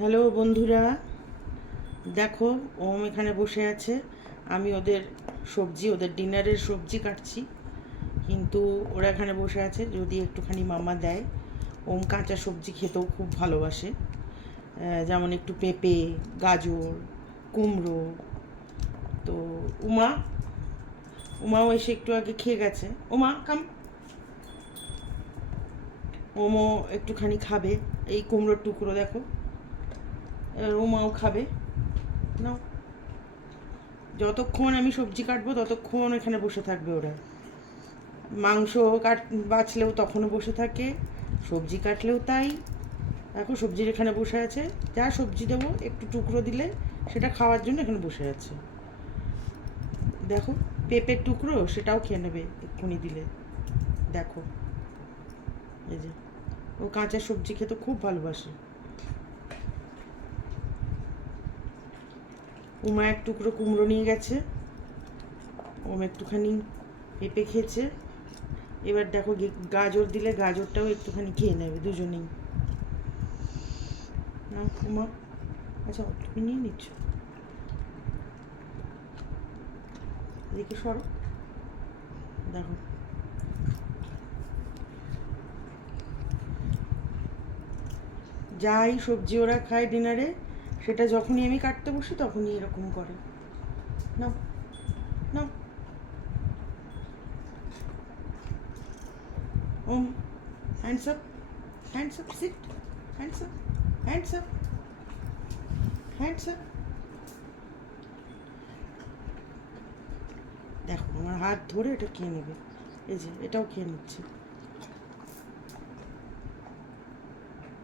Hello বন্ধুরা, দেখো ওম এখানে বসে আছে। আমি ওদের ডিনারের সবজি কাটছি, কিন্তু ওরা এখানে বসে আছে। যদি একটুখানি মামা দেয়। ওম কাঁচা সবজি খেতেও খুব ভালোবাসে, যেমন একটু পেঁপে, গাজর, কুমড়ো। তো উমা উমাও এসে একটু আগে খেয়ে গেছে। উমা কাম, ওমও একটুখানি খাবে। এই কুমড়োর টুকরো দেখো, উমাও খাবে। নাও, যতক্ষণ আমি সবজি কাটবো ততক্ষণ এখানে বসে থাকবে ওরা। মাংস বাছলেও তখনও বসে থাকে, সবজি কাটলেও তাই। দেখো সবজির এখানে বসে আছে। যা সবজি দেবো একটু টুকরো দিলে সেটা খাওয়ার জন্য এখানে বসে আছে। দেখো, পেঁপের টুকরো সেটাও খেয়ে নেবে এক্ষুনি দিলে। দেখো, এই যে ও কাঁচা সবজি খেতে খুব ভালোবাসে। উমা এক টুকরো কুমড়ো নিয়ে গেছে, ওম একটুখানি পেঁপে খেয়েছে। এবার দেখো, গাজর দিলে গাজরটাও একটুখানি খেয়ে নেবে দুজনেই। না উমা, আচ্ছা তুমি নিয়ে নিচ্ছ, এদিকে সরো। দেখো, যাই সবজি ওরা খায় ডিনারে, সেটা যখনই আমি কাটতে বসি তখনই এরকম করে। নাও, নাও। Om, hands up, hands up, sit, hands up, hands up, hands up. দেখো আমার হাত ধরে এটা খেয়ে নেবে। এই যে এটাও খেয়ে নিচ্ছে।